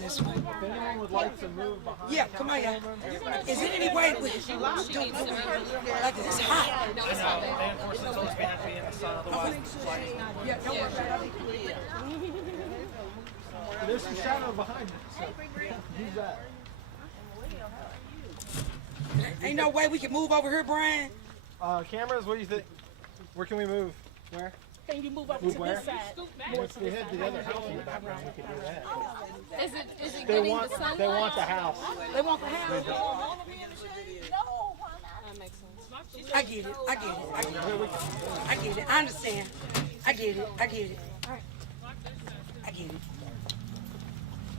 this one. If anyone would like to move behind. Yeah, come on, y'all. Is it any way we do like this? It's hot. I know. They unfortunately told us we have to be in the sun, otherwise the flag is going. Yeah, don't worry about it. There's some shadow behind us. So use that. Ain't no way we can move over here, Brian. Cameras, what do you think? Where can we move? Where? Can you move over to where? this side? If we had the other house in the background, we could do that. Is it They getting want, the sunlight? they want the house. They want the house. That makes sense. I get it. I get it. I get it. I get it. I understand. I get it. I get it. I get it.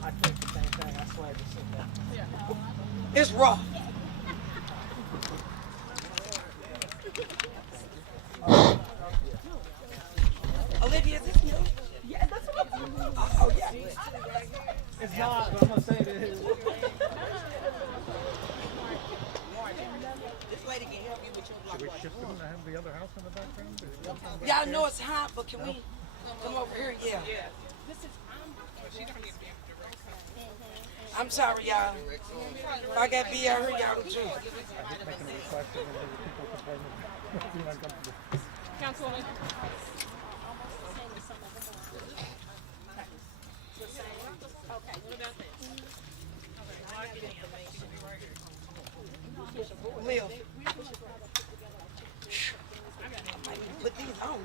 I think the same thing. I swear, just sit down. It's raw. Olivia, is this new? Yeah, that's what I'm talking about. Oh, yeah. It's not, but I'm gonna say it is. This lady can help you with your block. Should we shift them to have the other house in the background? Y'all know it's hot, but can we come over here? Yeah. I'm sorry, y'all. If I got be out here, y'all do too. Councilwoman. Liv. I might even put these on.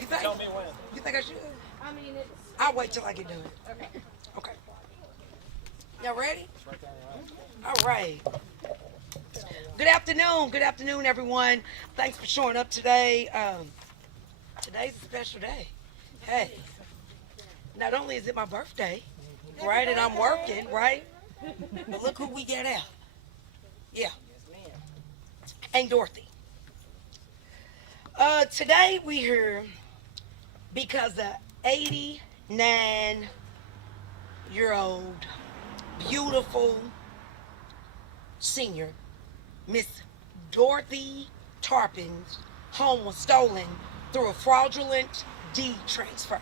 You think? Tell me when. You think I should? I mean, it's... I'll wait till I get done. Okay. Okay. Y'all ready? All right. Good afternoon. Good afternoon, everyone. Thanks for showing up today. Today's a special day. Hey, not only is it my birthday, right, and I'm working, right, but look who we get out. Yeah. Ain't Dorothy. Today we here because a 89-year-old beautiful senior, Miss Dorothy Tarpon's home was stolen through a fraudulent deed transfer.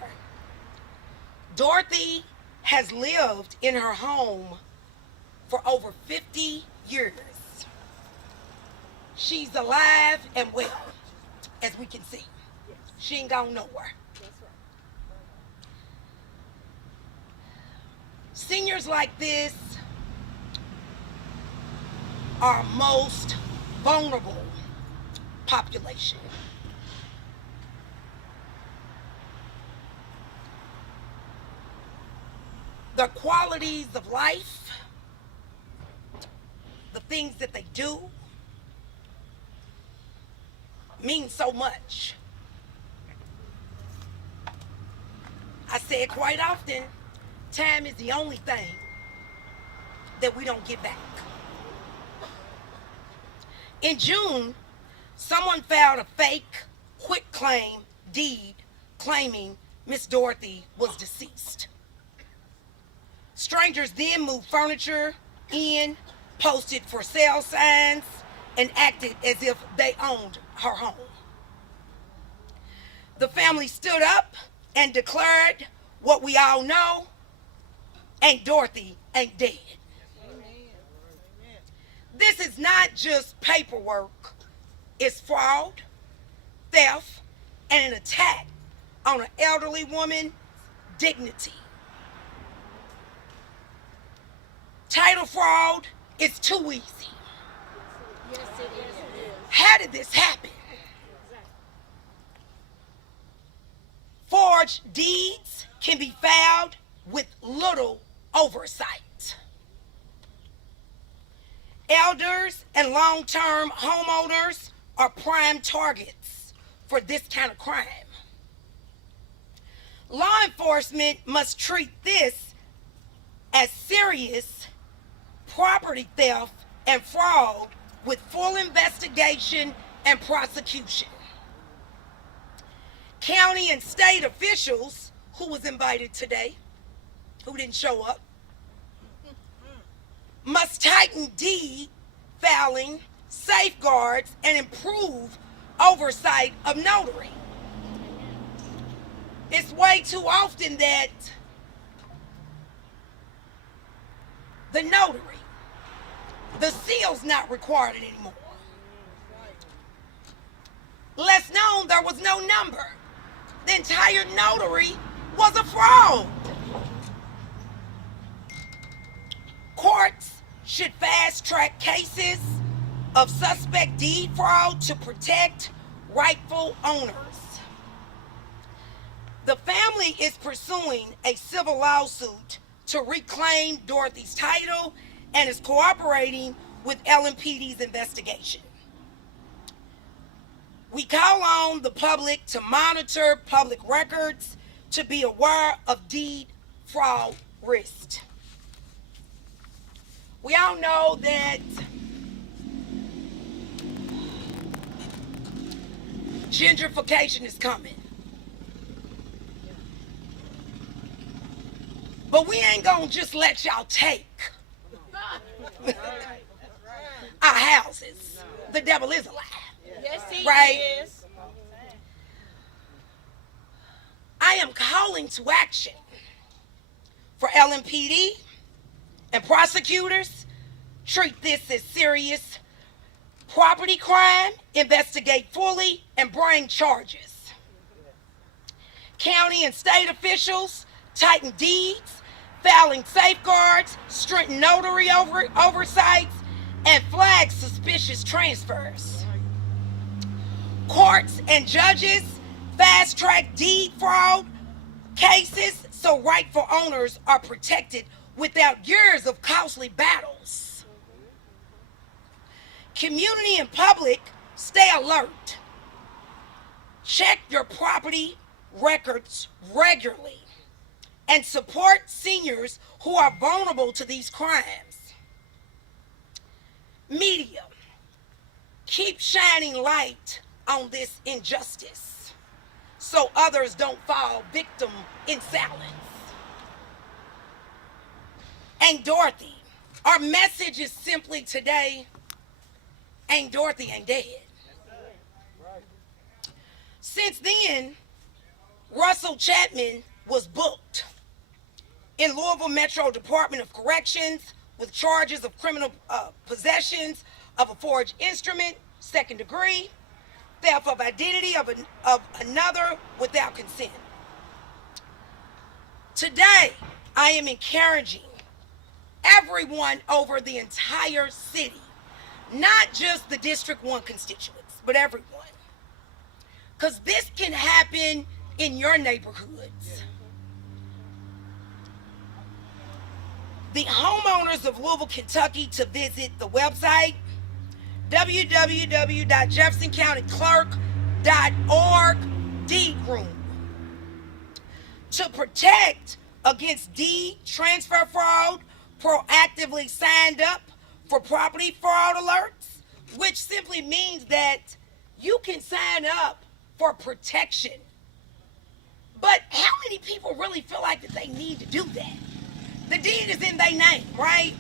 Dorothy has lived in her home for over 50 years. She's alive and well, as we can see. She ain't gone nowhere. Seniors like this are most vulnerable population. The qualities of life, the things that they do, mean so much. I say it quite often, time is the only thing that we don't get back. In June, someone filed a fake quitclaim deed claiming Miss Dorothy was deceased. Strangers then moved furniture in, posted for sale signs, and acted as if they owned her home. The family stood up and declared what we all know, Aunt Dorothy ain't dead. This is not just paperwork. It's fraud, theft, and an attack on an elderly woman's dignity. Title fraud is too easy. Yes, it is. How did this happen? Forged deeds can be filed with little oversight. Elders and long-term homeowners are prime targets for this kind of crime. Law enforcement must treat this as serious property theft and fraud with full investigation and prosecution. County and state officials who was invited today, who didn't show up, must tighten deed filing, safeguards, and improve oversight of notary. It's way too often that the notary. The seal's not required anymore. Less known, there was no number. The entire notary was a fraud. Courts should fast-track cases of suspect deed fraud to protect rightful owners. The family is pursuing a civil lawsuit to reclaim Dorothy's title and is cooperating with LMPD's investigation. We call on the public to monitor public records, to be aware of deed fraud risk. We all know that gentrification is coming. But we ain't gonna just let y'all take our houses. The devil is a lie. Yes, he Right. is. I am calling to action for LMPD and prosecutors. Treat this as serious property crime, investigate fully, and bring charges. County and state officials tighten deeds, filing safeguards, strengthen notary oversights, and flag suspicious transfers. Courts and judges fast-track deed fraud cases so rightful owners are protected without years of costly battles. Community and public, stay alert. Check your property records regularly and support seniors who are vulnerable to these crimes. Media, keep shining light on this injustice so others don't fall victim in silence. Ain't Dorothy, our message is simply today, ain't Dorothy ain't dead. Since then, Russell Chapman was booked in Louisville Metro Department of Corrections with charges of criminal possessions of a forged instrument, second degree, theft of identity of another without consent. Today, I am encouraging everyone over the entire city, not just the District 1 constituents, but everyone. Because this can happen in your neighborhoods. The homeowners of Louisville, Kentucky to visit the website www.jeffersoncountyclerk.org deed room to protect against deed transfer fraud. Proactively signed up for property fraud alerts, which simply means that you can sign up for protection. But how many people really feel like that they need to do that? The deed is in their name, right?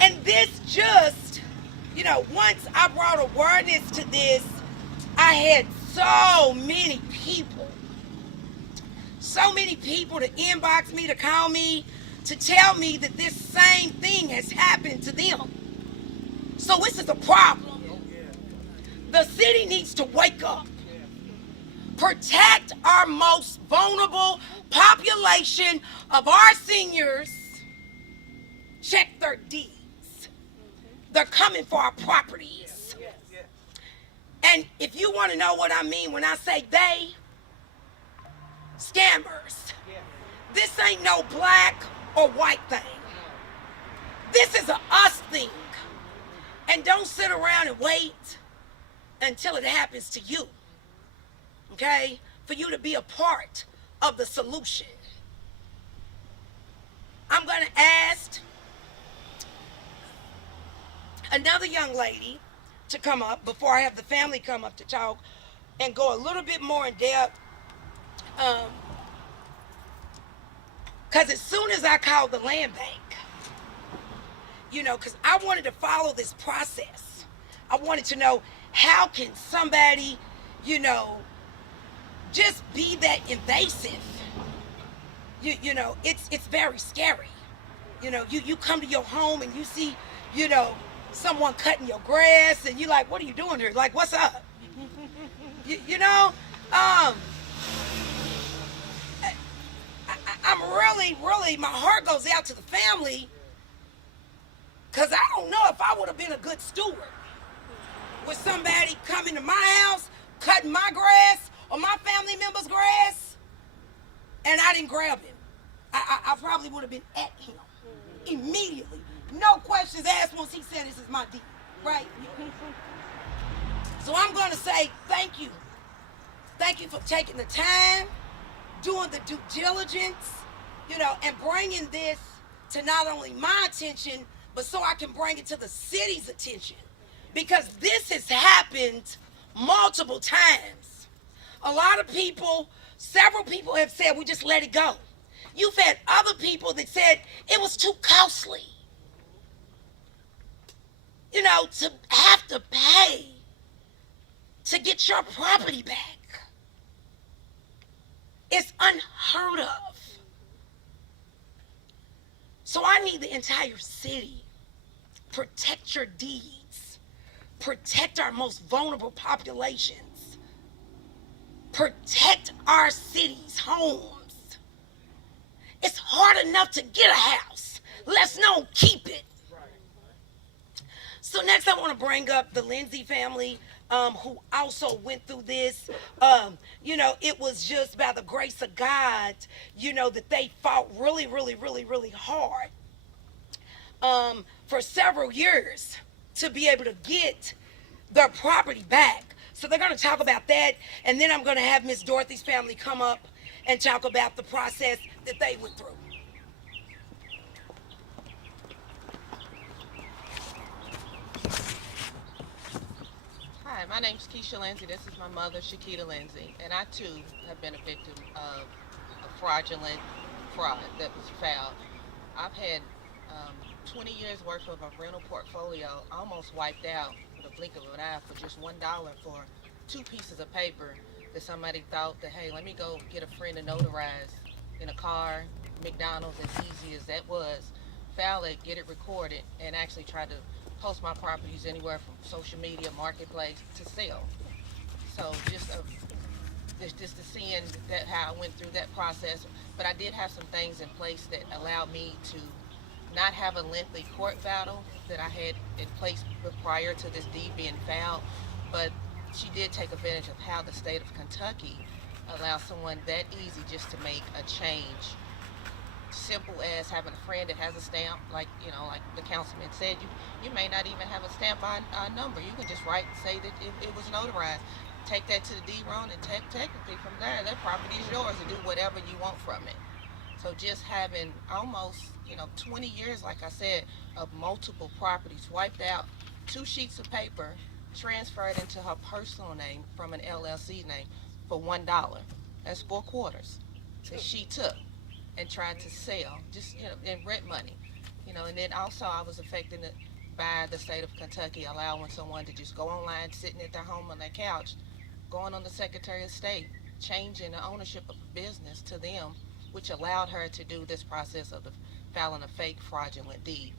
And this just, once I brought awareness to this, I had so many people to inbox me, to call me, to tell me that this same thing has happened to them. So this is a problem. The city needs to wake up. Protect our most vulnerable population of our seniors. Check their deeds. They're coming for our properties. And if you want to know what I mean when I say they, scammers. This ain't no black or white thing. This is a us thing. And don't sit around and wait until it happens to you. Okay? For you to be a part of the solution. I'm going to ask another young lady to come up before I have the family come up to talk and go a little bit more in depth. Because as soon as I called the land bank, because I wanted to follow this process. I wanted to know, how can somebody, just be that invasive? It's very scary. You know, you come to your home and you see, you know, someone cutting your grass and you're like, what are you doing here? Like, what's up? You know, I'm really, my heart goes out to the family because I don't know if I would have been a good steward with somebody coming to my house, cutting my grass or my family member's grass, and I didn't grab him. I probably would have been at him immediately. No questions asked once he said, this is my deed, right? So I'm going to say thank you. Thank you for taking the time, doing the due diligence, you know, and bringing this to not only my attention, but so I can bring it to the city's attention. Because this has happened multiple times. A lot of people, several people have said, we just let it go. You've had other people that said it was too costly, you know, to have to pay to get your property back. It's unheard of. So I need the entire city. Protect your deeds. Protect our most vulnerable populations. Protect our city's homes. It's hard enough to get a house. Let's not keep it. So next I want to bring up the Lindsay family, who also went through this. You know, it was just by the grace of God, you know, that they fought really hard for several years to be able to get their property back. So they're going to talk about that, and then I'm going to have Miss Dorothy's family come up and talk about the process that they went through. Hi, my name's Keisha Lindsay. This is my mother, Shakita Lindsay, and I too have been a victim of a fraudulent fraud that was filed. I've had 20 years worth of a rental portfolio almost wiped out with a blink of an eye for just $1 for 2 pieces of paper that somebody thought that, hey, let me go get a friend to notarize in a car, McDonald's, as easy as that was, file it, get it recorded, and actually try to post my properties anywhere from social media, marketplace, to sell. So just to seeing that how I went through that process, but I did have some things in place that allowed me to not have a lengthy court battle that I had in place prior to this deed being filed, but she did take advantage of how the state of Kentucky allows someone that easy just to make a change. Simple as having a friend that has a stamp, like, you know, like the councilman said, you may not even have a stamp on number. You can just write and say that it was notarized. Take that to the deed room, and technically from there, that property is yours to do whatever you want from it. So just having almost, 20 years, like I said, of multiple properties wiped out, 2 sheets of paper transferred into her personal name from an LLC name for $1. That's 4 quarters that she took and tried to sell, just, in rent money. And then also I was affected by the state of Kentucky allowing someone to just go online, sitting at their home on their couch, going on the Secretary of State, changing the ownership of a business to them, which allowed her to do this process of filing a fake fraudulent deed.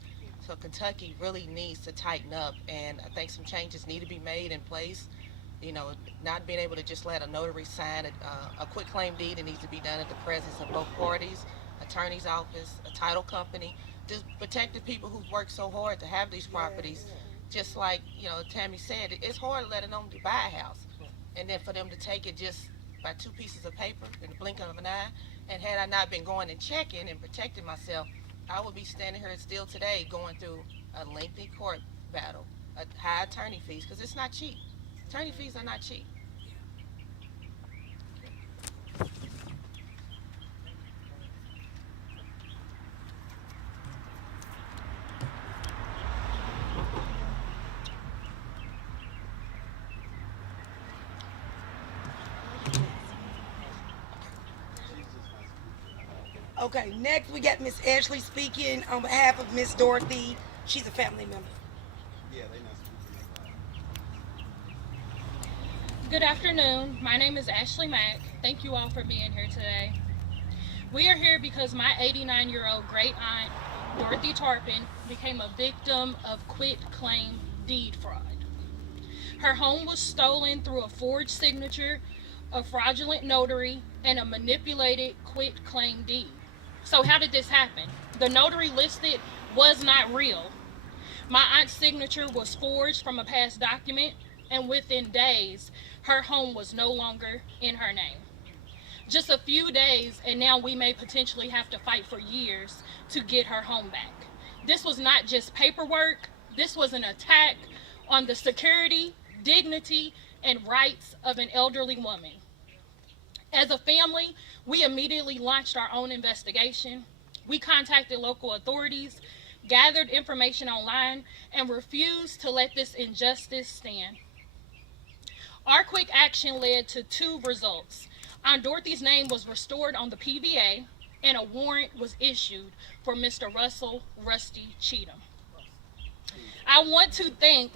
So Kentucky really needs to tighten up, and I think some changes need to be made in place. Not being able to just let a notary sign a quitclaim deed. It needs to be done at the presence of both parties, attorney's office, a title company, just protect the people who've worked so hard to have these properties. Just like, Tammy said, it's hard to let an owner buy a house, and then for them to take it just by 2 pieces of paper in the blink of an eye. And had I not been going and checking and protecting myself, I would be standing here still today going through a lengthy court battle, high attorney fees, because it's not cheap. Attorney fees are not cheap. Okay, next we got Miss Ashley speaking on behalf of Miss Dorothy. She's a family member. Yeah, they know. Good afternoon. My name is Ashley Mack. Thank you all for being here today. We are here because my 89-year-old great aunt Dorothy Tarpon, became a victim of quitclaim deed fraud. Her home was stolen through a forged signature, a fraudulent notary, and a manipulated quitclaim deed. So how did this happen? The notary listed was not real. My aunt's signature was forged from a past document, and within days, her home was no longer in her name. Just a few days, and now we may potentially have to fight for years to get her home back. This was not just paperwork, this was an attack on the security, dignity, and rights of an elderly woman. As a family, we immediately launched our own investigation. We contacted local authorities, gathered information online, and refused to let this injustice stand. Our quick action led to 2 results. Aunt Dorothy's name was restored on the PVA, and a warrant was issued for Mr. Russell Rusty Cheatham. I want to thank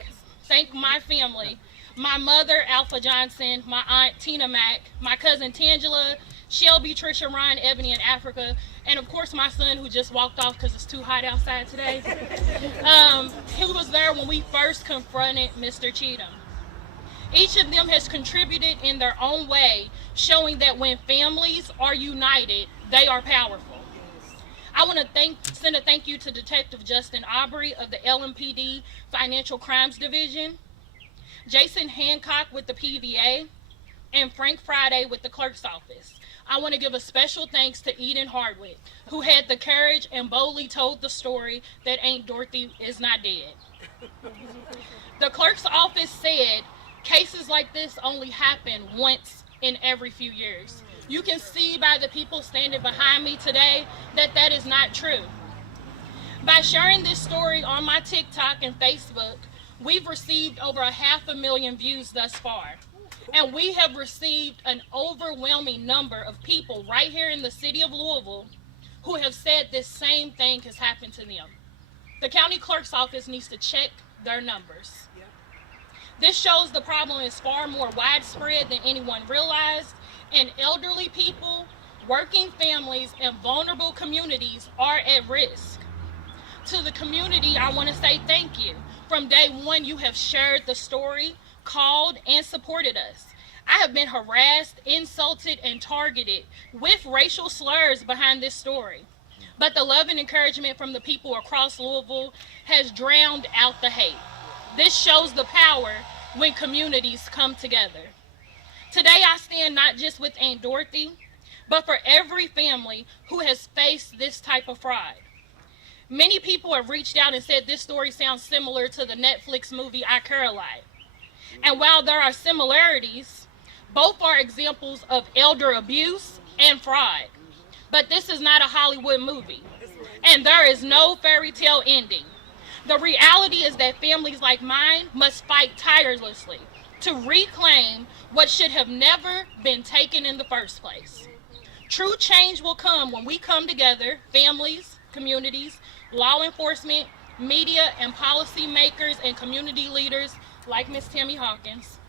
my family, my mother, Alpha Johnson, my aunt, Tina Mack, my cousin, Tangela, Shelby, Trisha, Ryan, Ebony, and Africa, and of course my son who just walked off because it's too hot outside today. He was there when we first confronted Mr. Cheatham. Each of them has contributed in their own way, showing that when families are united, they are powerful. I want to send a thank you to Detective Justin Aubrey of the LMPD Financial Crimes Division, Jason Hancock with the PVA, and Frank Friday with the Clerk's Office. I want to give a special thanks to Eden Hardwick, who had the courage and boldly told the story that Aunt Dorothy is not dead. The Clerk's Office said cases like this only happen once in every few years. You can see by the people standing behind me today that that is not true. By sharing this story on my TikTok and Facebook, we've received over 500,000 views thus far. And we have received an overwhelming number of people right here in the city of Louisville who have said this same thing has happened to them. The county clerk's office needs to check their numbers. This shows the problem is far more widespread than anyone realized, and elderly people, working families, and vulnerable communities are at risk. To the community, I want to say thank you. From day one, you have shared the story, called, and supported us. I have been harassed, insulted, and targeted with racial slurs behind this story. But the love and encouragement from the people across Louisville has drowned out the hate. This shows the power when communities come together. Today I stand not just with Aunt Dorothy, but for every family who has faced this type of fraud. Many people have reached out and said this story sounds similar to the Netflix movie I Care a Lot. And while there are similarities, both are examples of elder abuse and fraud. But this is not a Hollywood movie, and there is no fairy tale ending. The reality is that families like mine must fight tirelessly to reclaim what should have never been taken in the first place. True change will come when we come together, families, communities, law enforcement, media, and policy makers and community leaders like Ms. Tammy Hawkins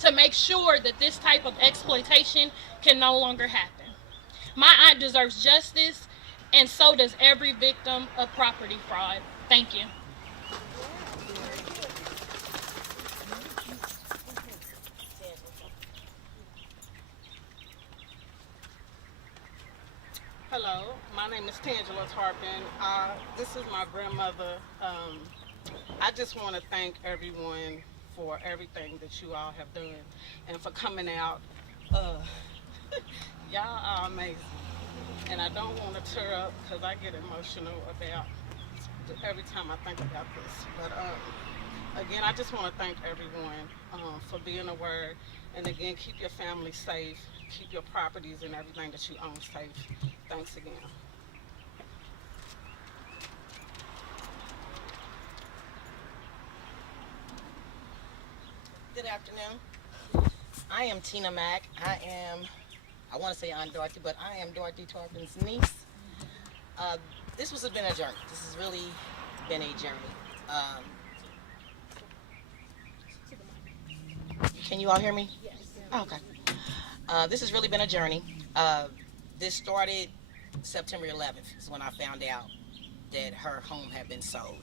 to make sure that this type of exploitation can no longer happen. My aunt deserves justice, and so does every victim of property fraud. Thank you. Hello, my name is Tangela Tarpon. This is my grandmother. I just want to thank everyone for everything that you all have done and for coming out. Y'all are amazing. And I don't want to tear up because I get emotional about every time I think about this. But again, I just want to thank everyone for being aware. And again, keep your family safe. Keep your properties and everything that you own safe. Thanks again. Good afternoon. I am Tina Mack. I want to say Aunt Dorothy, but I am Dorothy Tarpon's niece. This has been a journey. This has really been a journey. Can you all hear me? Yes. Oh, okay. This has really been a journey. This started September 11th is when I found out that her home had been sold.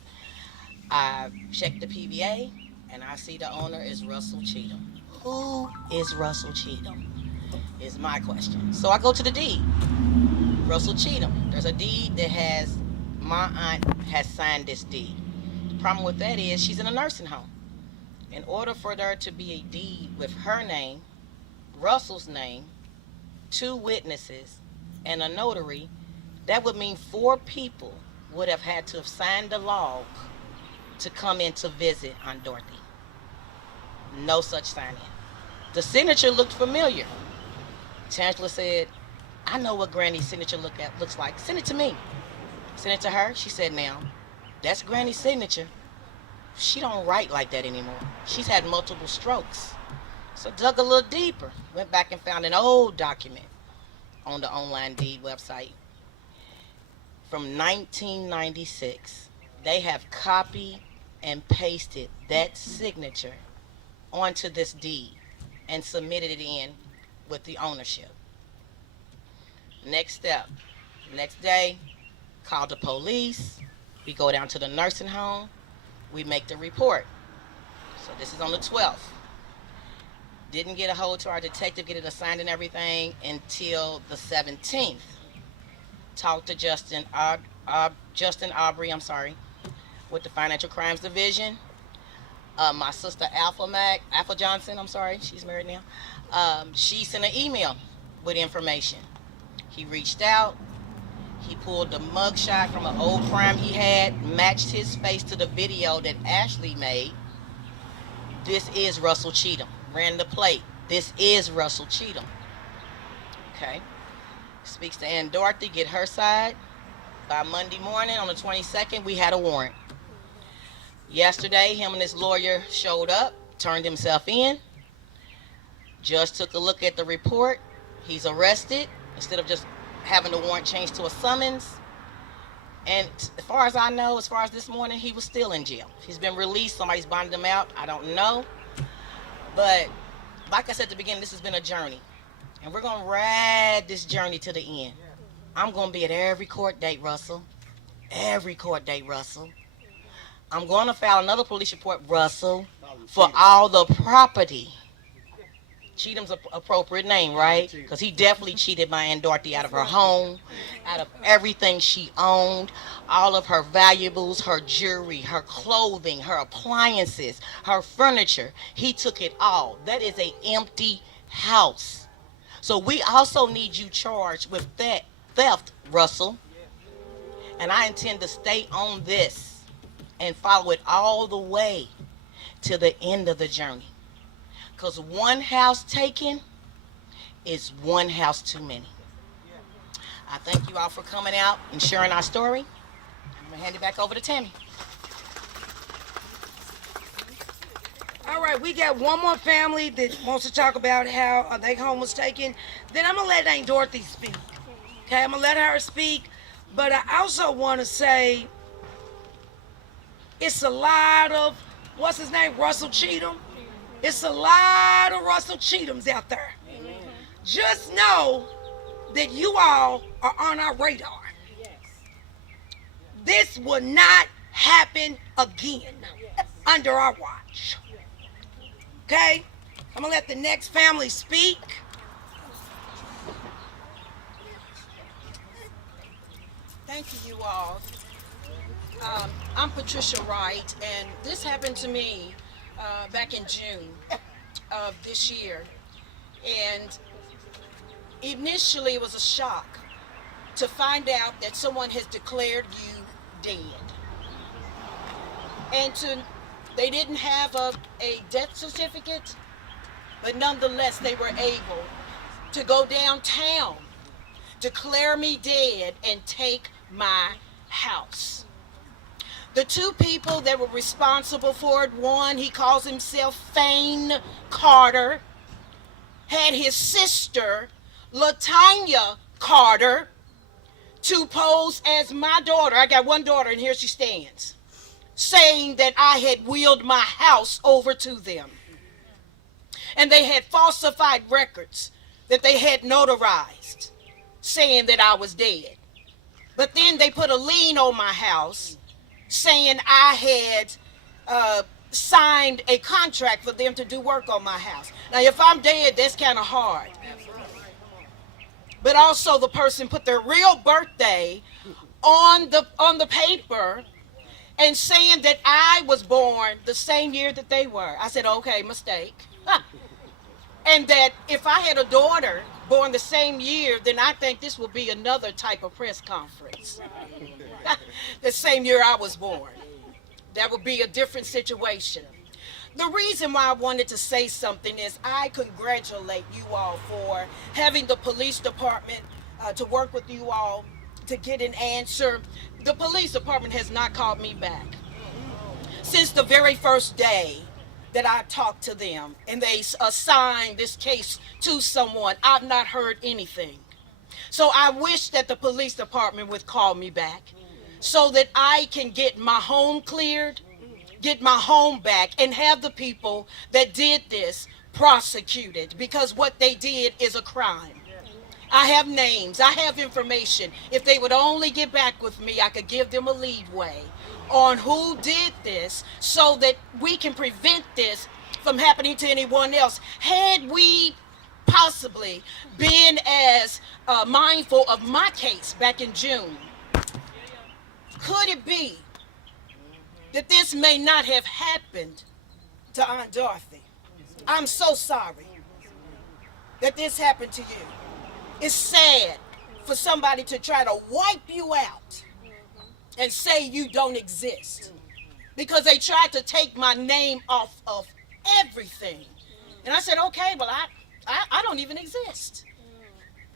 I checked the PVA and I see the owner is Russell Cheatham. Who is Russell Cheatham? Is my question. So I go to the deed. Russell Cheatham. There's a deed that has, my aunt has signed this deed. The problem with that is she's in a nursing home. In order for there to be a deed with her name, Russell's name, 2 witnesses, and a notary, that would mean 4 people would have had to have signed the log to come in to visit Aunt Dorothy. No such sign-in. The signature looked familiar. Chancellor said, I know what Granny's signature looks like. Send it to me. Send it to her. She said, now, that's Granny's signature. She don't write like that anymore. She's had multiple strokes. So dug a little deeper. Went back and found an old document on the online deed website from 1996. They have copied and pasted that signature onto this deed and submitted it in with the ownership. Next step. Next day, call the police. We go down to the nursing home. We make the report. So this is on the 12th. Didn't get a hold to our detective, get it assigned and everything until the 17th. Talked to Justin Aubrey, with the Financial Crimes Division. My sister Alpha Johnson, she's married now. She sent an email with information. He reached out. He pulled the mugshot from an old crime he had, matched his face to the video that Ashley made. This is Russell Cheatham. Ran the plate. This is Russell Cheatham. Okay. Speaks to Aunt Dorothy, get her side. By Monday morning on the 22nd, we had a warrant. Yesterday, him and his lawyer showed up, turned himself in. Judge took a look at the report. He's arrested instead of just having the warrant changed to a summons. And as far as I know, as far as this morning, he was still in jail. He's been released. Somebody's bonded him out. I don't know. But like I said at the beginning, this has been a journey. And we're going to ride this journey to the end. I'm going to be at every court date, Russell. Every court date, Russell. I'm going to file another police report, Russell, for all the property. Cheatham's an appropriate name, right? Because he definitely cheated my Aunt Dorothy out of her home, out of everything she owned, all of her valuables, her jewelry, her clothing, her appliances, her furniture. He took it all. That is an empty house. So we also need you charged with that theft, Russell. And I intend to stay on this and follow it all the way to the end of the journey. Because one house taken is one house too many. I thank you all for coming out and sharing our story. I'm going to hand it back over to Tammy. All right, we got one more family that wants to talk about how their home was taken. Then I'm going to let Aunt Dorothy speak. Okay, I'm going to let her speak. But I also want to say it's a lot of, what's his name, Russell Cheatham? It's a lot of Russell Cheathams out there. Amen. Just know that you all are on our radar. Yes. This will not happen again under our watch. Okay? I'm going to let the next family speak. Thank you, you all. I'm Patricia Wright, and this happened to me back in June of this year. And initially it was a shock to find out that someone has declared you dead. And they didn't have a death certificate, but nonetheless they were able to go downtown, declare me dead, and take my house. The 2 people that were responsible for it, one, he calls himself Fane Carter, had his sister, LaTanya Carter, to pose as my daughter. I got one daughter, and here she stands, saying that I had willed my house over to them. And they had falsified records that they had notarized, saying that I was dead. But then they put a lien on my house saying I had signed a contract for them to do work on my house. Now, if I'm dead, that's kind of hard. But also the person put their real birthday on the paper and saying that I was born the same year that they were. I said, okay, mistake. And that if I had a daughter born the same year, then I think this will be another type of press conference. The same year I was born. That would be a different situation. The reason why I wanted to say something is I congratulate you all for having the police department to work with you all to get an answer. The police department has not called me back. Since the very first day that I talked to them and they assigned this case to someone, I've not heard anything. So I wish that the police department would call me back so that I can get my home cleared, get my home back, and have the people that did this prosecuted, because what they did is a crime. I have names, I have information. If they would only get back with me, I could give them a leadway on who did this so that we can prevent this from happening to anyone else. Had we possibly been as mindful of my case back in June, could it be that this may not have happened to Aunt Dorothy? I'm so sorry that this happened to you. It's sad for somebody to try to wipe you out and say you don't exist, because they tried to take my name off of everything. And I said, okay, well, I don't even exist.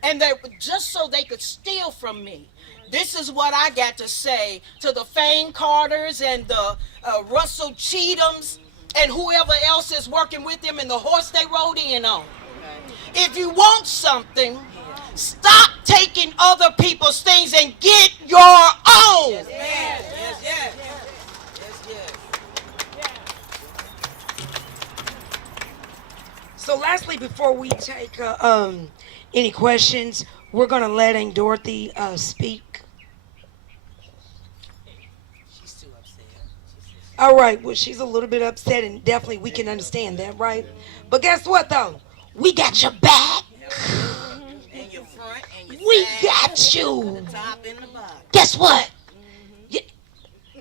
And they just so they could steal from me. This is what I got to say to the Fane Carters and the Russell Cheathams and whoever else is working with them and the horse they rode in on. If you want something, stop taking other people's things and get your own. Yes, yes, yes. Yes, yes. So lastly, before we take any questions, we're going to let Aunt Dorothy speak. She's too upset. All right, well, she's a little bit upset, and definitely we can understand that, right? But guess what, though? We got your back. And your front and your We side, got you. the top and the bottom. Guess what?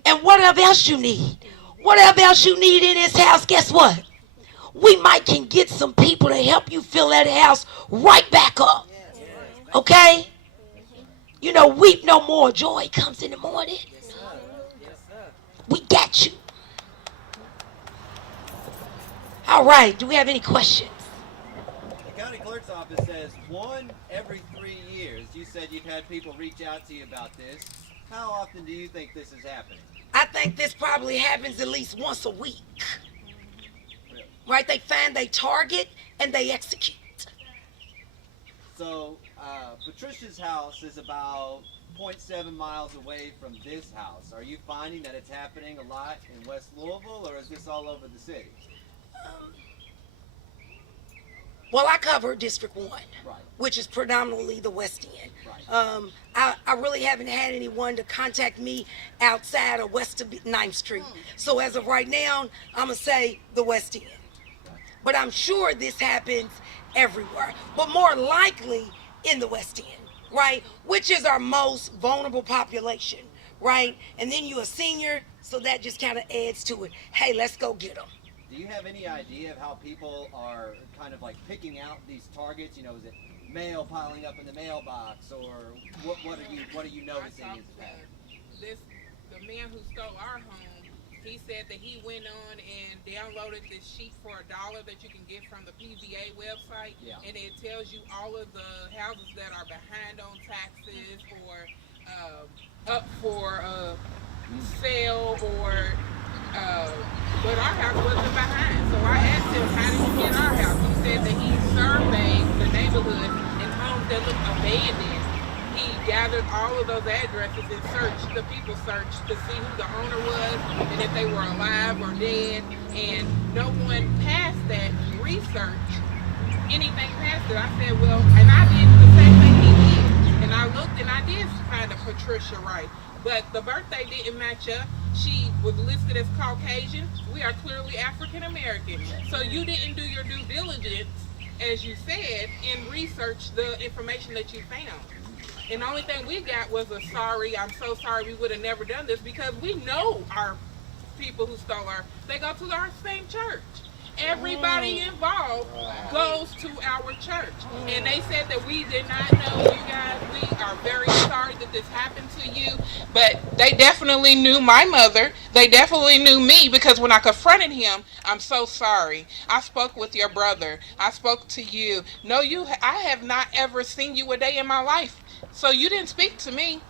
And whatever else you need, whatever else you need in this house, guess what? We might can get some people to help you fill that house right back up. Okay? You know, weep no more. Joy comes in the morning. Yes, sir. Yes, sir. We got you. All right. Do we have any questions? The county clerk's office says 1 every 3 years. You said you've had people reach out to you about this. How often do you think this is happening? I think this probably happens at least once a week. Really? Right? They find they target and they execute. So, Patricia's house is about 0.7 miles away from this house. Are you finding that it's happening a lot in West Louisville, or is this all over the city? Well, I cover District 1, Right. which is predominantly the West End. Right. I really haven't had anyone to contact me outside of West of 9th Street. So as of right now, I'm going to say the West End. But I'm sure this happens everywhere. But more likely in the West End, right? Which is our most vulnerable population, right? And then you're a senior, so that just kind of adds to it. Hey, let's go get them. Do you have any idea of how people are kind of like picking out these targets? You know, is it mail piling up in the mailbox, or what are you noticing is the pattern? The man who stole our home, he said that he went on and downloaded this sheet for $1 that you can get from the PVA website, Yeah. and it tells you all of the houses that are behind on taxes or up for sale or. But our house wasn't behind, so I asked him, how did you get our house? He said that he surveyed the neighborhood and homes that looked abandoned. He gathered all of those addresses and searched, the people searched to see who the owner was and if they were alive or dead, and no one passed that research, anything past it. I said, well, and I did the same thing he did, and I looked and I did find a Patricia Patricia Wright. But the birthday didn't match up. She was listed as Caucasian. We are clearly African American. So you didn't do your due diligence, as you said, and research the information that you found. And the only thing we got was a sorry, I'm so sorry, we would have never done this, because we know our people who stole our, they go to our same church. Everybody involved goes to our church. And they said that we did not know you guys. We are very sorry that this happened to you. But they definitely knew my mother. They definitely knew me, because when I confronted him, I'm so sorry. I spoke with your brother. I spoke to you. No, I have not ever seen you a day in my life. So you didn't speak to me.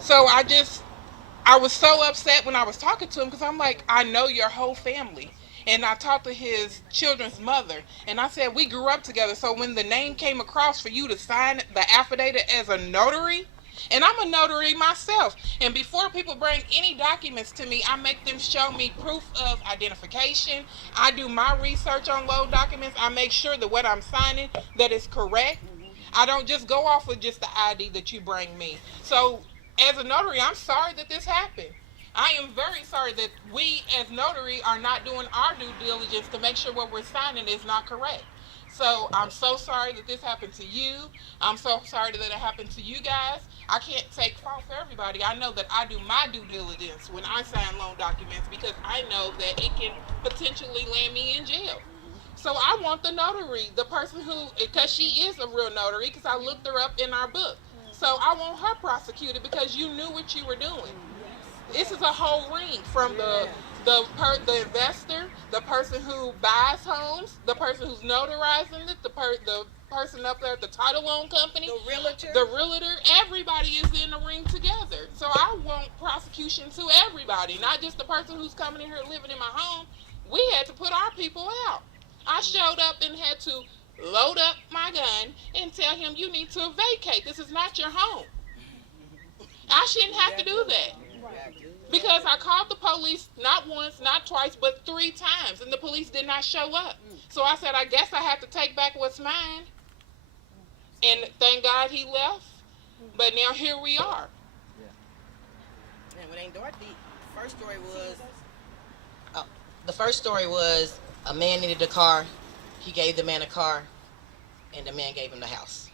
So I was so upset when I was talking to him, because I'm like, I know your whole family. And I talked to his children's mother, and I said, we grew up together. So when the name came across for you to sign the affidavit as a notary, and I'm a notary myself, and before people bring any documents to me, I make them show me proof of identification. I do my research on loan documents. I make sure that what I'm signing, that is correct. I don't just go off with just the ID that you bring me. So as a notary, I'm sorry that this happened. I am very sorry that we as notary are not doing our due diligence to make sure what we're signing is not correct. So I'm so sorry that this happened to you. I'm so sorry that it happened to you guys. I can't take fault for everybody. I know that I do my due diligence when I sign loan documents, because I know that it can potentially land me in jail. So I want the notary, the person who, because she is a real notary, because I looked her up in our book. So I want her prosecuted, because you knew what you were doing. This is a whole ring, from the investor, the person who buys homes, the person who's notarizing it, the person up there at the title loan company, the realtor. Everybody is in the ring together. So I want prosecution to everybody, not just the person who's coming in here living in my home. We had to put our people out. I showed up and had to load up my gun and tell him, you need to vacate. This is not your home. I shouldn't have to do that. Because I called the police not once, not twice, but 3 times, and the police did not show up. So I said, I guess I have to take back what's mine. And thank God he left. But now here we are. And with Aunt Dorothy, the first story was a man needed a car. He gave the man a car, and the man gave him the house.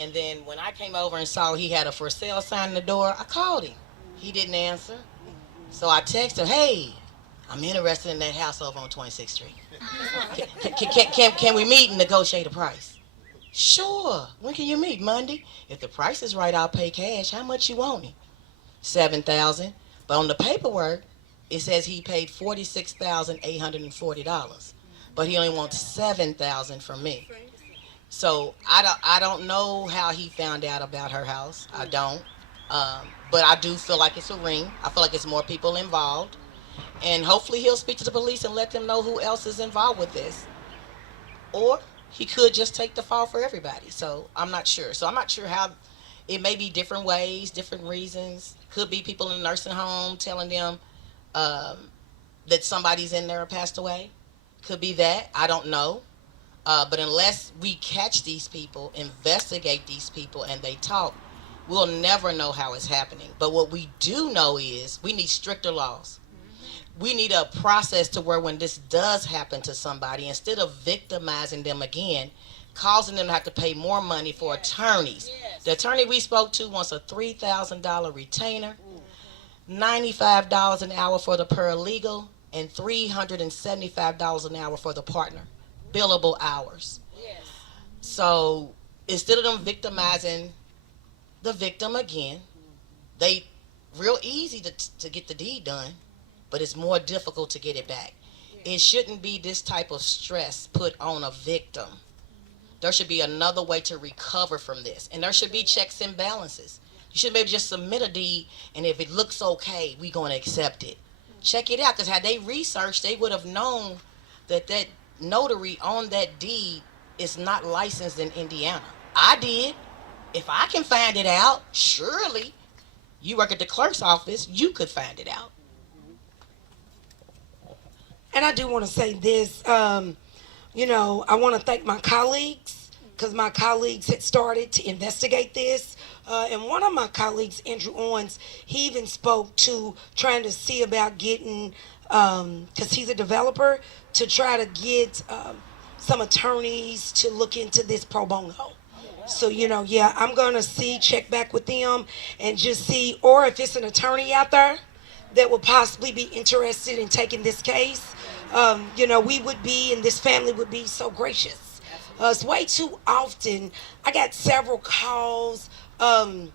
And then when I came over and saw he had a for sale sign in the door, I called him. He didn't answer. So I texted him, hey, I'm interested in that house over on 26th Street. Can we meet and negotiate a price? Sure. When can you meet? Monday? If the price is right, I'll pay cash. How much you want? $7,000. But on the paperwork, it says he paid $46,840. But he only wants $7,000 from me. So I don't know how he found out about her house. I don't. But I do feel like it's a ring. I feel like it's more people involved. And hopefully he'll speak to the police and let them know who else is involved with this. Or he could just take the fall for everybody. So I'm not sure. So I'm not sure how. It may be different ways, different reasons. Could be people in a nursing home telling them that somebody's in there or passed away. Could be that. I don't know. But unless we catch these people, investigate these people, and they talk, we'll never know how it's happening. But what we do know is we need stricter laws. We need a process to where when this does happen to somebody, instead of victimizing them again, causing them to have to pay more money for attorneys. The attorney we spoke to wants a $3,000 retainer, $95 an hour for the paralegal, and $375 an hour for the partner. Billable hours. So instead of them victimizing the victim again, they real easy to get the deed done, but it's more difficult to get it back. It shouldn't be this type of stress put on a victim. There should be another way to recover from this, and there should be checks and balances. You should maybe just submit a deed, and if it looks okay, we're going to accept it. Check it out, because had they researched, they would have known that that notary on that deed is not licensed in Indiana. I did. If I can find it out, surely you work at the clerk's office, you could find it out. And I do want to say this, I want to thank my colleagues because my colleagues had started to investigate this. And one of my colleagues, Andrew Owens, he even spoke to trying to see about getting, because he's a developer, to try to get some attorneys to look into this pro bono. So, yeah, I'm going to check back with them and just see, or if it's an attorney out there that would possibly be interested in taking this case, we would be, and this family would be so gracious. It's way too often. I got several calls from,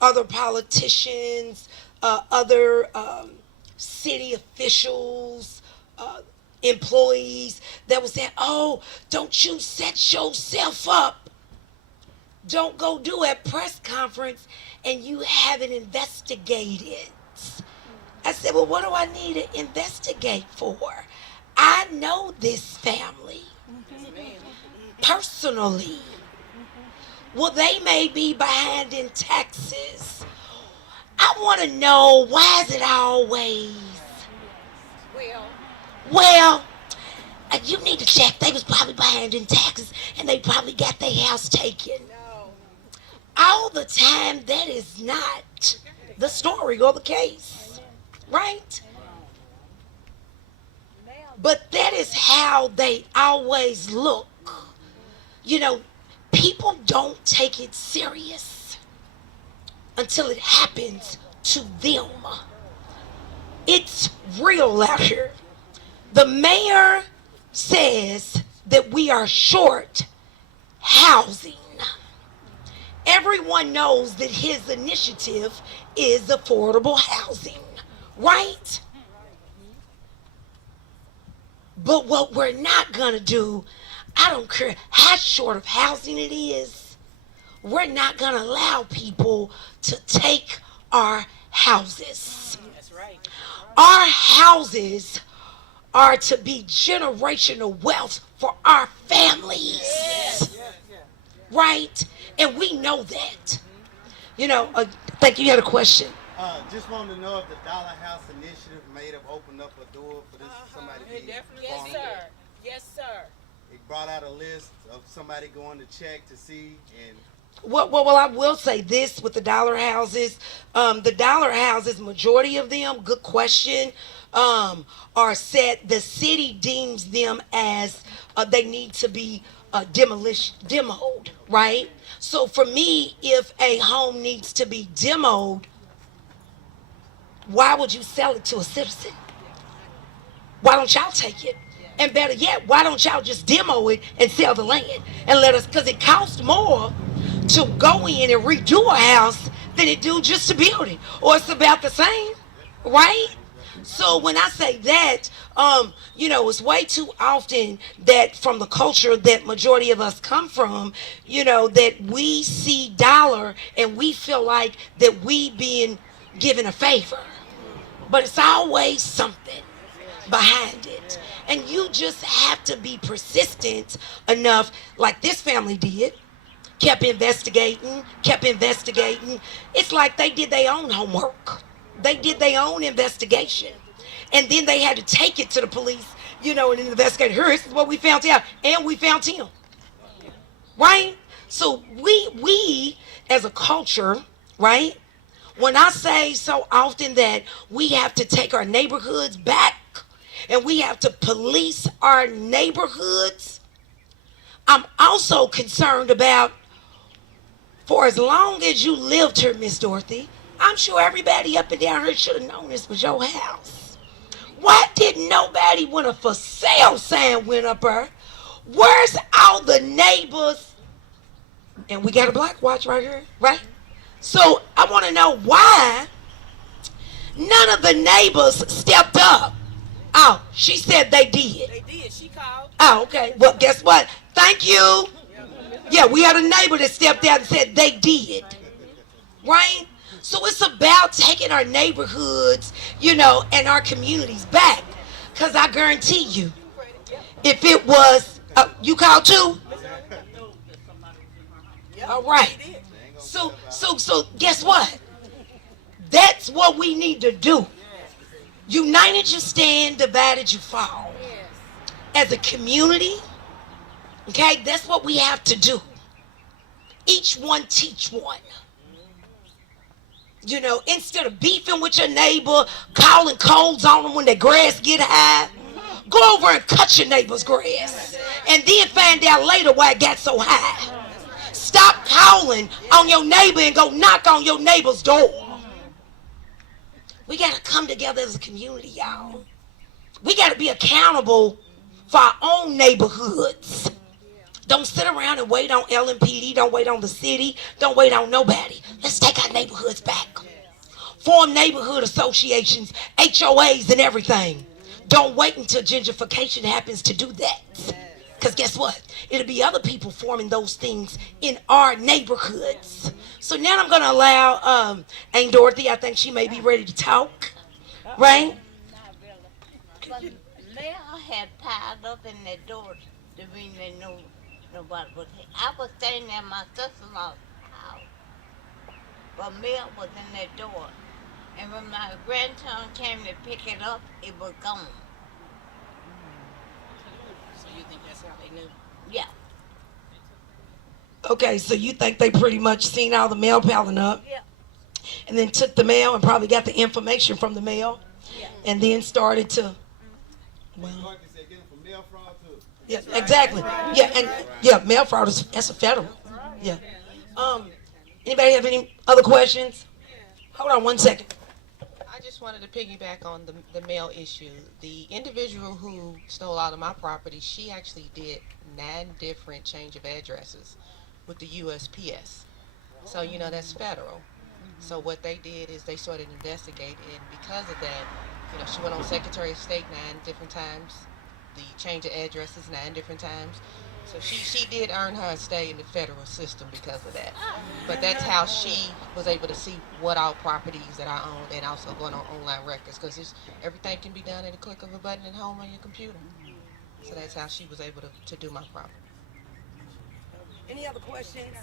other politicians, other city officials, employees that was saying, oh, don't you set yourself up. Don't go do a press conference and you haven't investigated. I said, well, what do I need to investigate for? I know this family personally. Well, they may be behind in taxes. I want to know, why is it always? Well, you need to check. They was probably behind in taxes and they probably got their house taken. All the time, that is not the story or the case, right? But that is how they always look. People don't take it serious until it happens to them. It's real out here. The mayor says that we are short housing. Everyone knows that his initiative is affordable housing, right? But what we're not going to do, I don't care how short of housing it is, we're not going to allow people to take our houses. That's right. Our houses are to be generational wealth for our families. Right? And we know that. I think you had a question. Just wanted to know if the Dollar House Initiative may have opened up a door for this somebody to be Yes, sir. Yes, sir. It brought out a list of somebody going to check to see and. Well, I will say this with the dollar houses. The dollar houses, majority of them, good question, are set, the city deems them as they need to be demoed, right? So for me, if a home needs to be demoed, why would you sell it to a citizen? Why don't y'all take it? And better yet, why don't y'all just demo it and sell the land and let us, because it costs more to go in and redo a house than it do just to build it, or it's about the same, right? So when I say that, it's way too often that from the culture that majority of us come from, that we see dollar and we feel like that we being given a favor, but it's always something behind it. And you just have to be persistent enough, like this family did, kept investigating. It's like they did their own homework. They did their own investigation. And then they had to take it to the police, and investigate. Here, this is what we found out. And we found him. Right? So we as a culture, right? When I say so often that we have to take our neighborhoods back and we have to police our neighborhoods, I'm also concerned about, for as long as you lived here, Miss Dorothy, I'm sure everybody up and down here should have known this was your house. Why didn't nobody, when a for sale sign went up there, where's all the neighbors? And we got a block watch right here, right? So I want to know why none of the neighbors stepped up. Oh, she said they did. They did. She called. Oh, okay. Well, guess what? Thank you. Yeah, we had a neighbor that stepped out and said they did. Right? So it's about taking our neighborhoods, and our communities back. Because I guarantee you, if it was, you called too? All right. So guess what? That's what we need to do. United you stand, divided you fall. As a community, Okay, that's what we have to do. Each one teach one. You know, instead of beefing with your neighbor, calling colds on them when their grass get high, go over and cut your neighbor's grass. And then find out later why it got so high. Stop calling on your neighbor and go knock on your neighbor's door. We got to come together as a community, y'all. We got to be accountable for our own neighborhoods. Don't sit around and wait on LMPD. Don't wait on the city. Don't wait on nobody. Let's take our neighborhoods back. Form neighborhood associations, HOAs, and everything. Don't wait until gentrification happens to do that. Because guess what? It'll be other people forming those things in our neighborhoods. So now I'm going to allow Aunt Dorothy. I think she may be ready to talk. Right? But Mel had piled up in that door to mean they knew nobody was here. I was staying at my sister-in-law's house, but Mel was in that door. And when my grandson came to pick it up, it was gone. So you think that's how they knew? Yeah. Okay, so you think they pretty much seen all the mail piling up? Yeah. And then took the mail and probably got the information from the mail? Yeah. And then started to, well, Dorothy said get them from mail fraud too. yeah, exactly. Yeah, and yeah, mail fraud that's a federal. Yeah. Anybody have any other questions? Hold on one second. I just wanted to piggyback on the mail issue. The individual who stole out of my property, she actually did 9 different change of addresses with the USPS. So, you know, that's federal. So what they did is they started investigating, and because of that, you know, she went on Secretary of State 9 different times, the change of addresses 9 different times. So she did earn her stay in the federal system because of that. But that's how she was able to see what all properties that I own, and also going on online records, because everything can be done at a click of a button at home on your computer. So that's how she was able to do my property. Any other questions?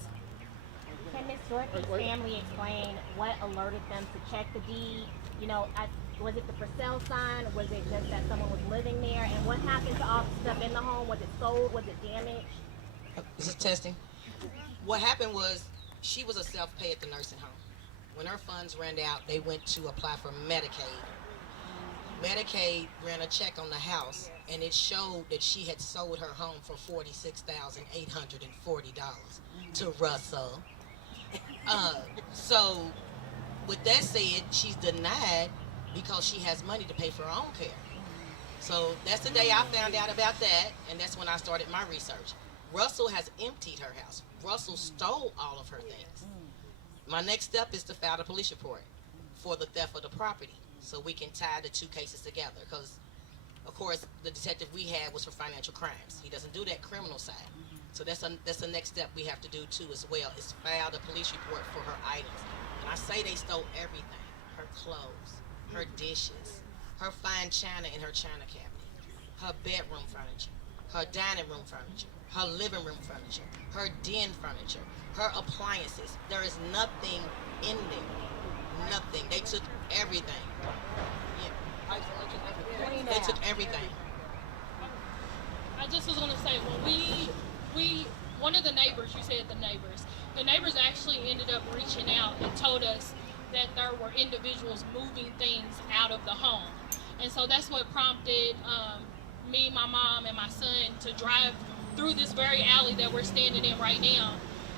Can Miss Dorothy's family explain what alerted them to check the deed? You know, was it the for sale sign? Was it just that someone was living there? And what happened to all the stuff in the home? Was it sold? Was it damaged? Is it testing? What happened was she was a self-pay at the nursing home. When her funds ran out, they went to apply for Medicaid. Medicaid ran a check on the house, and it showed that she had sold her home for $46,840 to Russell. So with that said, she's denied because she has money to pay for her own care. So that's the day I found out about that, and that's when I started my research. Russell has emptied her house. Russell stole all of her things. My next step is to file a police report for the theft of the property, so we can tie the 2 cases together, because of course the detective we had was for financial crimes. He doesn't do that criminal side. So that's the next step we have to do too as well, is file the police report for her items. And I say they stole everything: her clothes, her dishes, her fine china in her china cabinet, her bedroom furniture, her dining room furniture, her living room furniture, her den furniture, her appliances. There is nothing in there. Nothing. They took everything. Yeah. They took everything. I just was gonna say, when we one of the neighbors, you said the neighbors actually ended up reaching out and told us that there were individuals moving things out of the home. And so that's what prompted me, my mom, and my son to drive through this very alley that we're standing in right now.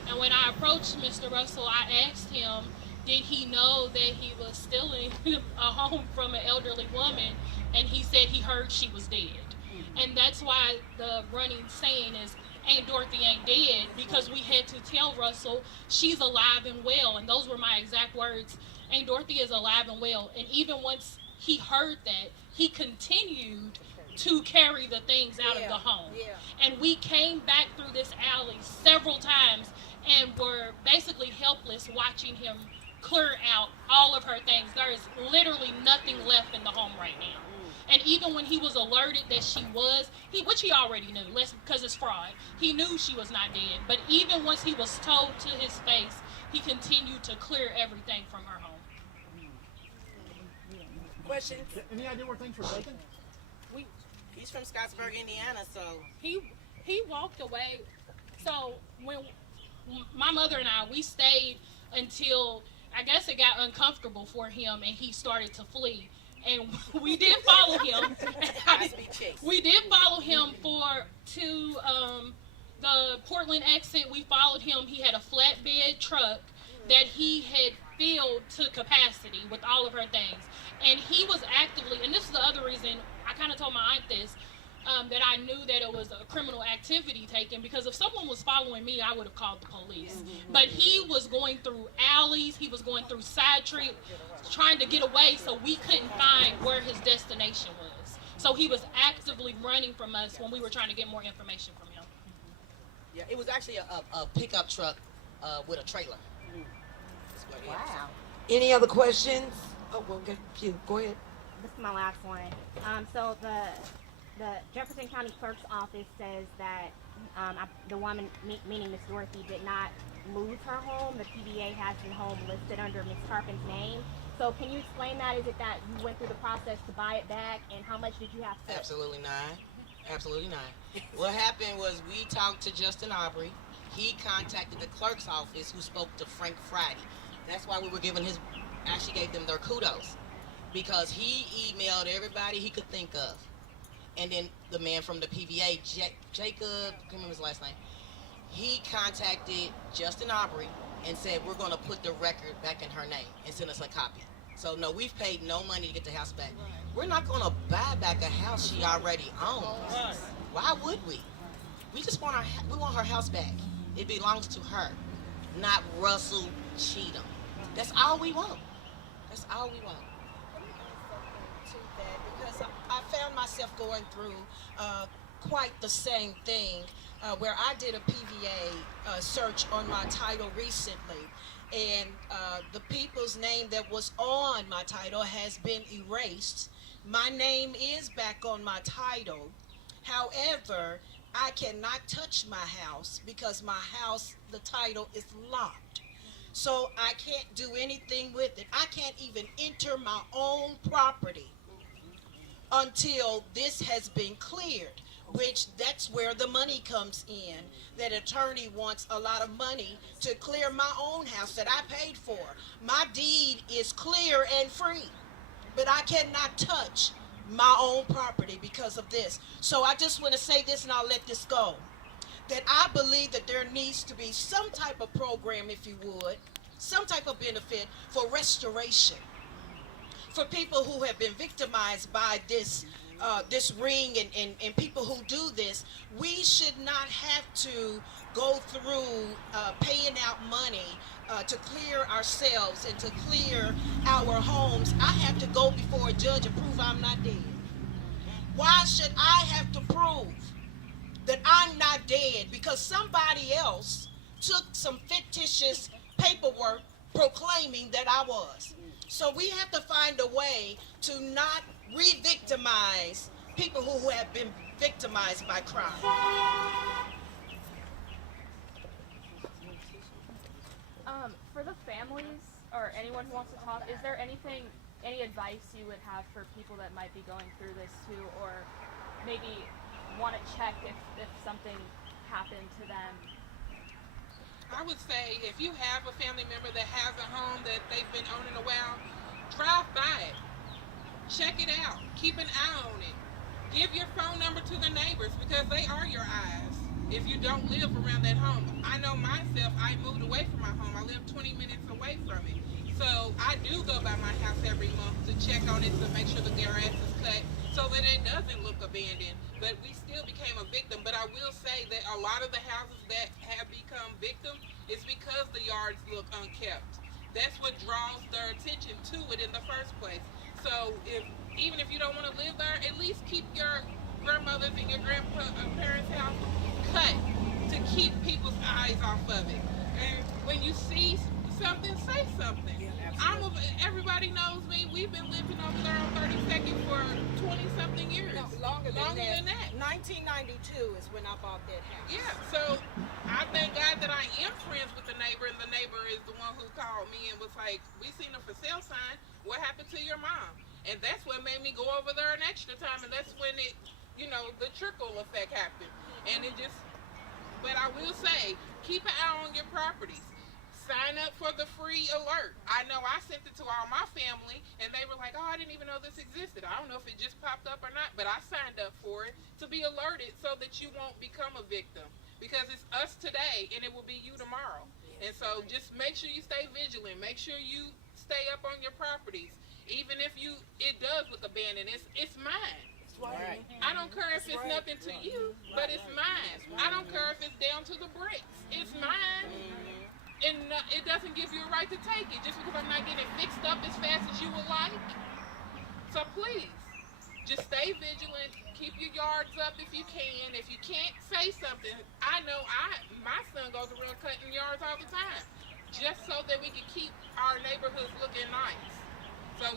And when I approached Mr. Russell, I asked him, did he know that he was stealing a home from an elderly woman? And he said he heard she was dead. And that's why the running saying is, Aunt Dorothy ain't dead, because we had to tell Russell she's alive and well. And those were my exact words. Aunt Dorothy is alive and well. And even once he heard that, he continued to carry the things out of the home. And we came back through this alley several times and were basically helpless watching him clear out all of her things. There is literally nothing left in the home right now. And even when he was alerted that she was, which he already knew, because it's fraud, he knew she was not dead. But even once he was told to his face, he continued to clear everything from her home. Questions? Any idea where things were taken? He's from Scottsburg, Indiana, so He he walked away. So when my mother and I, we stayed until I guess it got uncomfortable for him and he started to flee. And we did follow him. We did follow him to the Portland exit. We followed him. He had a flatbed truck that he had filled to capacity with all of her things. And he was actively, and this is the other reason I kind of told my aunt this, that I knew that it was a criminal activity taken, because if someone was following me, I would have called the police. But he was going through alleys, he was going through side streets, trying to get away, so we couldn't find where his destination was. So he was actively running from us when we were trying to get more information from him. Yeah, it was actually a pickup truck with a trailer. Wow. Any other questions? Oh, well, go ahead. This is my last one. So the Jefferson County Clerk's Office says that the woman, meaning Miss Dorothy, did not lose her home. The PBA has the home listed under Miss Tarpon's name. So can you explain that? Is it that you went through the process to buy it back, and how much did you have to? Absolutely not. Absolutely not. What happened was we talked to Justin Aubrey. He contacted the clerk's office, who spoke to Frank Friday. That's why we were actually gave them their kudos, because he emailed everybody he could think of. And then the man from the PVA, Jacob, I can't remember his last name, he contacted Justin Aubrey and said, we're going to put the record back in her name and send us a copy. So no, we've paid no money to get the house back. We're not going to buy back a house she already owns. Why would we? We just want her house back. It belongs to her, not Russell Cheatham. That's all we want. That's all we want. Because I found myself going through quite the same thing, where I did a PVA search on my title recently, and the people's name that was on my title has been erased. My name is back on my title. However, I cannot touch my house because my house, the title is locked. So I can't do anything with it. I can't even enter my own property until this has been cleared, which that's where the money comes in. That attorney wants a lot of money to clear my own house that I paid for. My deed is clear and free, but I cannot touch my own property because of this. So I just want to say this, and I'll let this go, that I believe that there needs to be some type of program, if you would, some type of benefit for restoration for people who have been victimized by this this ring and people who do this. We should not have to go through paying out money to clear ourselves and to clear our homes. I have to go before a judge and prove I'm not dead. Why should I have to prove that I'm not dead because somebody else took some fictitious paperwork proclaiming that I was? So we have to find a way to not re-victimize people who have been victimized by crime. For the families or anyone who wants to talk, is there any advice you would have for people that might be going through this too, or maybe want to check if something happened to them? I would say if you have a family member that has a home that they've been owning a while, drive by it. Check it out. Keep an eye on it. Give your phone number to the neighbors because they are your eyes if you don't live around that home. I know myself, I moved away from my home. I live 20 minutes away from it. So I do go by my house every month to check on it to make sure the grass is cut so that it doesn't look abandoned. But we still became a victim. But I will say that a lot of the houses that have become victims is because the yards look unkept. That's what draws their attention to it in the first place. So even if you don't want to live there, at least keep your grandmother's and your grandparents' house cut to keep people's eyes off of it. And when you see something, say something. Everybody knows me. We've been living over there on 32nd for 20-something years. No, longer than that. 1992 is when I bought that house. Yeah, so I thank God that I am friends with the neighbor, and the neighbor is the one who called me and was like, we seen a for sale sign. What happened to your mom? And that's what made me go over there an extra time, and that's when the trickle effect happened. And it just, but I will say, keep an eye on your properties. Sign up for the free alert. I know I sent it to all my family, and they were like, oh, I didn't even know this existed. I don't know if it just popped up or not, but I signed up for it to be alerted so that you won't become a victim. Because it's us today, and it will be you tomorrow. And so just make sure you stay vigilant. Make sure you stay up on your properties. Even if it does look abandoned, it's mine. Right. I don't care if it's nothing to you, but it's mine. I don't care if it's down to the bricks. It's mine. And it doesn't give you a right to take it just because I'm not getting fixed up as fast as you would like. So please, just stay vigilant. Keep your yards up if you can. If you can't say something, I know my son goes around cutting yards all the time just so that we can keep our neighborhoods looking nice. So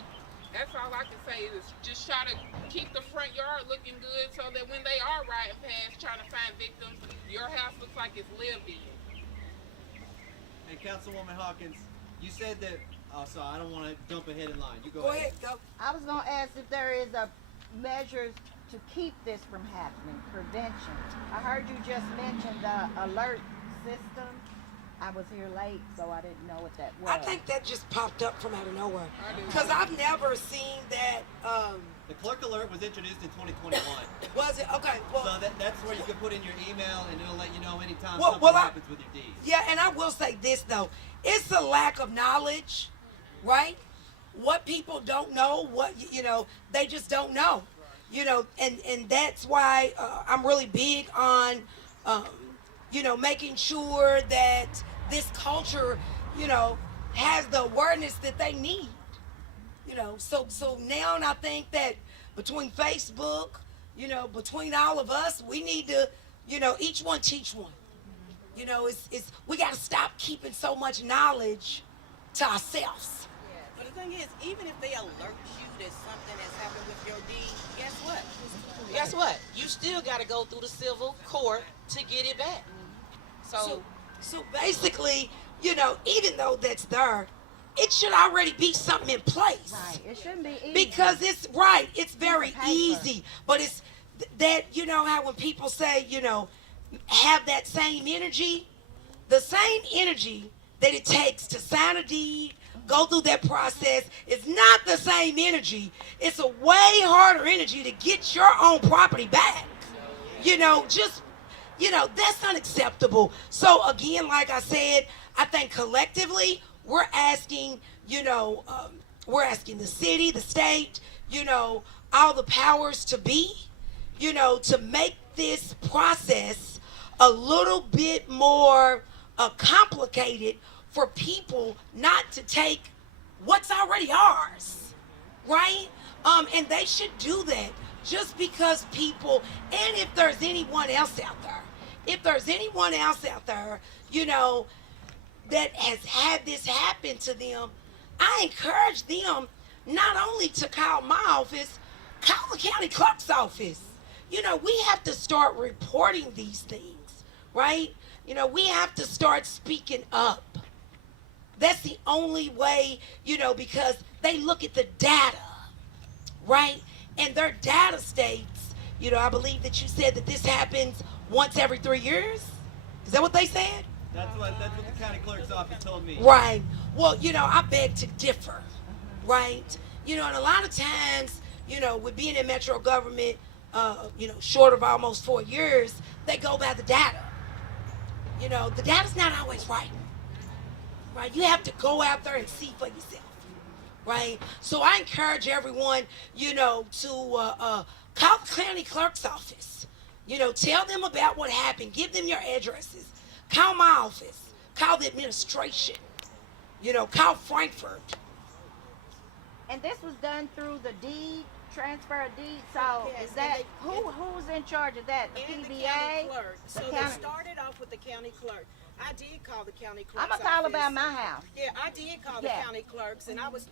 that's all I can say is just try to keep the front yard looking good so that when they are riding past trying to find victims, your house looks like it's lived in. And Councilwoman Hawkins, you said that. Oh, sorry, I don't want to jump ahead in line. You go Go ahead. ahead, go. I was gonna ask if there is a measures to keep this from happening, prevention. I heard you just mention the alert system. I was here late, so I didn't know what that was. I think that just popped up from out of nowhere. Because I've never seen that. The clerk alert was introduced in 2021. Was it? Okay. Well, So that's where you can put in your email, and it'll let you know anytime Well, something I- happens with your deed. yeah, and I will say this, though. It's a lack of knowledge, right? What people don't know, they just don't know. And that's why I'm really big on, making sure that this culture, has the awareness that they need. So now I think that between Facebook, between all of us, we need to, each one teach one. We got to stop keeping so much knowledge to ourselves. But the thing is, even if they alert you that something has happened with your deed, guess what? Guess what? You still got to go through the civil court to get it back. So basically, even though that's there, it should already be something in place. Right, it shouldn't be easy. Because it's very easy. But it's that, how when people say, have that same energy, the same energy that it takes to sign a deed, go through that process, is not the same energy. It's a way harder energy to get your own property back. That's unacceptable. So again, like I said, I think collectively we're asking, the city, the state, all the powers to be, to make this process a little bit more complicated for people not to take what's already ours, right? And they should do that just because people, and if there's anyone else out there, that has had this happen to them, I encourage them not only to call my office, call the county clerk's office. We have to start reporting these things, right? We have to start speaking up. That's the only way, because they look at the data, right? And their data states, I believe that you said that this happens once every 3 years. Is that what they said? That's what the county clerk's office told me. Right. Well, I beg to differ, right? And a lot of times, with being in metro government, short of almost 4 years, they go by the data. The data's not always right. Right? You have to go out there and see for yourself. Right? So I encourage everyone, to call the county clerk's office. Tell them about what happened. Give them your addresses. Call my office. Call the administration. Call Frankfurt. And this was done through the deed, transfer of deed. So Yes, is that who's in charge of that? The And the PBA? county clerk. The So they county- started off with the county clerk. I did call the county clerk. I'm gonna call about my house. Yeah, I did call the Yeah. county clerks, and I was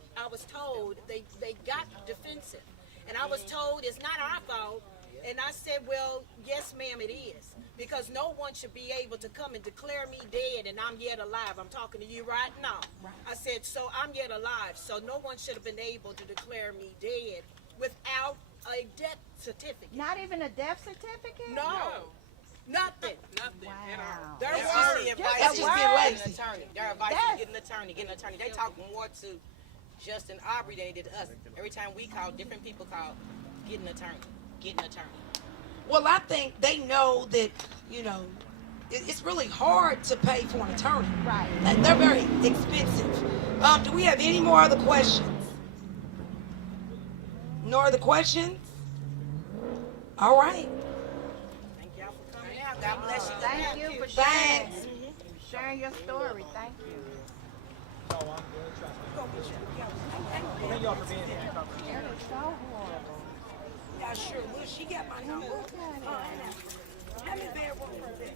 told they got defensive, and I was told it's not our fault. And I said, well, yes, ma'am, it is, because no one should be able to come and declare me dead, and I'm yet alive. I'm talking to you right now. I said, so I'm yet alive, so no one should have been able to declare me dead without a death certificate. Not even a death certificate? No. Nothing. Nothing at all. Their That's word. just the advice That's you just get being an lazy. attorney. Their advice Yes. is get an attorney. They talk more to Justin Aubrey than they did to us. Every time we call, different people call, get an attorney. Well, I think they know that, it's really hard to pay for an attorney. Right. And they're very expensive. Do we have any more other questions? No other questions? All right. Thank y'all for coming out. God bless you. Thank you for sharing, Thanks. sharing your story. Thank you. Yeah, sure. Well, she got my number. Have me bedroom for a bit.